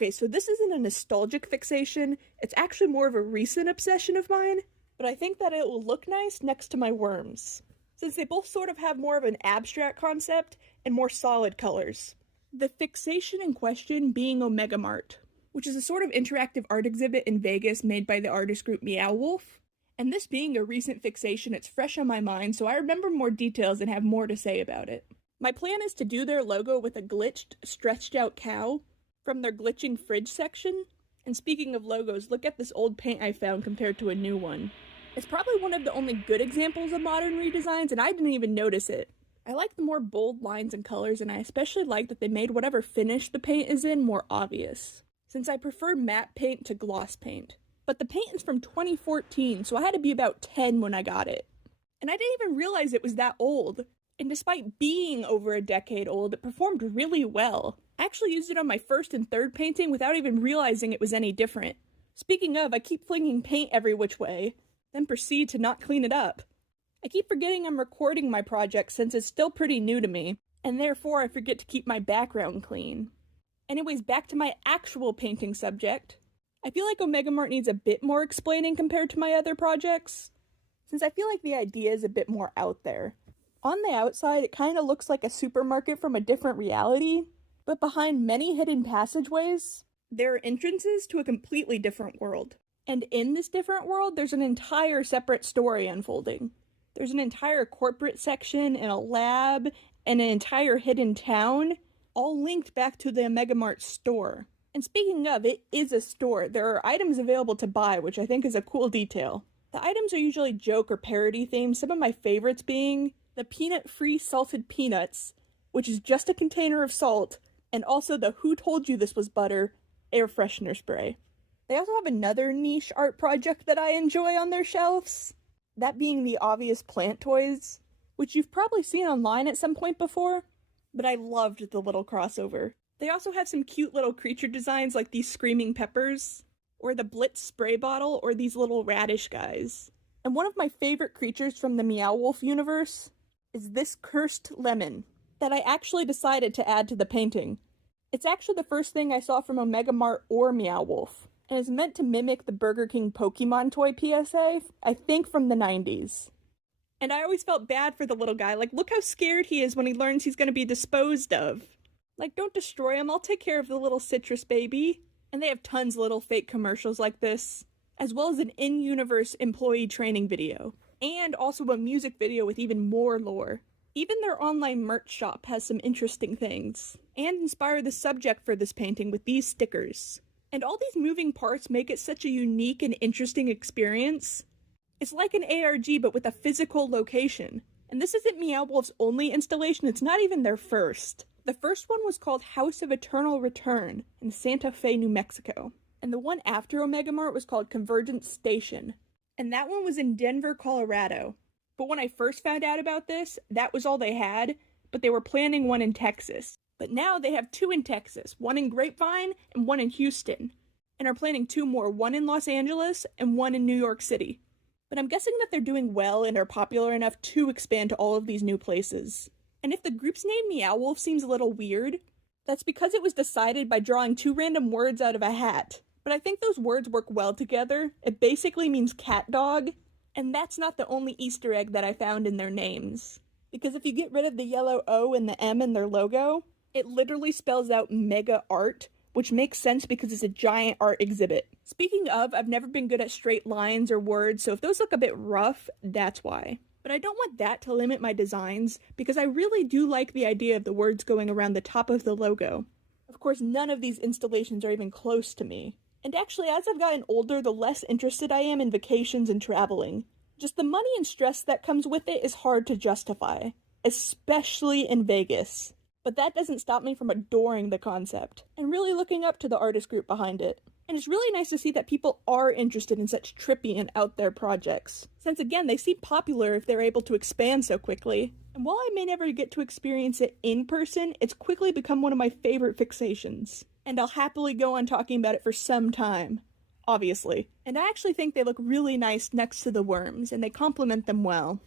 Okay, so this isn't a nostalgic fixation, it's actually more of a recent obsession of mine, but I think that it will look nice next to my worms, since they both sort of have more of an abstract concept and more solid colors. The fixation in question being Omega Mart, which is a sort of interactive art exhibit in Vegas made by the artist group Meow Wolf. And this being a recent fixation, it's fresh on my mind, so I remember more details and have more to say about it. My plan is to do their logo with a glitched, stretched out cow from their glitching fridge section. And speaking of logos, look at this old paint I found compared to a new one. It's probably one of the only good examples of modern redesigns, and I didn't even notice it. I like the more bold lines and colors, and I especially like that they made whatever finish the paint is in more obvious, since I prefer matte paint to gloss paint. But the paint is from 2014, so I had to be about 10 when I got it. And I didn't even realize it was that old. And despite being over a decade old, it performed really well. I actually used it on my first and third painting without even realizing it was any different. Speaking of, I keep flinging paint every which way, then proceed to not clean it up. I keep forgetting I'm recording my project since it's still pretty new to me, and therefore I forget to keep my background clean. Anyways, back to my actual painting subject. I feel like Omega Mart needs a bit more explaining compared to my other projects, since I feel like the idea is a bit more out there. On the outside, it kind of looks like a supermarket from a different reality, but behind many hidden passageways, there are entrances to a completely different world. And in this different world, there's an entire separate story unfolding. There's an entire corporate section and a lab and an entire hidden town, all linked back to the Omega Mart store. And speaking of, it is a store. There are items available to buy, which I think is a cool detail. The items are usually joke or parody themed, some of my favorites being the peanut-free salted peanuts, which is just a container of salt, and also the Who Told You This Was Butter air freshener spray. They also have another niche art project that I enjoy on their shelves, that being the obvious plant toys, which you've probably seen online at some point before, but I loved the little crossover. They also have some cute little creature designs like these screaming peppers, or the Blitz spray bottle, or these little radish guys. And one of my favorite creatures from the Meow Wolf universe is this cursed lemon that I actually decided to add to the painting. It's actually the first thing I saw from Omega Mart or Meow Wolf, and is meant to mimic the Burger King Pokemon toy PSA, I think from the 90s. And I always felt bad for the little guy, like look how scared he is when he learns he's gonna be disposed of. Like, don't destroy him, I'll take care of the little citrus baby. And they have tons of little fake commercials like this, as well as an in-universe employee training video, and also a music video with even more lore. Even their online merch shop has some interesting things, and inspire the subject for this painting with these stickers. And all these moving parts make it such a unique and interesting experience. It's like an ARG but with a physical location. And this isn't Meow Wolf's only installation, it's not even their first. The first one was called House of Eternal Return in Santa Fe, New Mexico. And the one after Omega Mart was called Convergence Station. And that one was in Denver, Colorado. But when I first found out about this, that was all they had, but they were planning one in Texas. But now they have two in Texas, one in Grapevine and one in Houston. And are planning two more, one in Los Angeles and one in New York City. But I'm guessing that they're doing well and are popular enough to expand to all of these new places. And if the group's name Meow Wolf seems a little weird, that's because it was decided by drawing two random words out of a hat. But I think those words work well together. It basically means cat dog, and that's not the only Easter egg that I found in their names. Because if you get rid of the yellow O and the M in their logo, it literally spells out Mega Art, which makes sense because it's a giant art exhibit. Speaking of, I've never been good at straight lines or words, so if those look a bit rough, that's why. But I don't want that to limit my designs, because I really do like the idea of the words going around the top of the logo. Of course, none of these installations are even close to me. And actually, as I've gotten older, the less interested I am in vacations and traveling. Just the money and stress that comes with it is hard to justify, especially in Vegas. But that doesn't stop me from adoring the concept, and really looking up to the artist group behind it. And it's really nice to see that people are interested in such trippy and out there projects, since again, they seem popular if they're able to expand so quickly. And while I may never get to experience it in person, it's quickly become one of my favorite fixations. And I'll happily go on talking about it for some time, obviously. And I actually think they look really nice next to the worms, and they complement them well.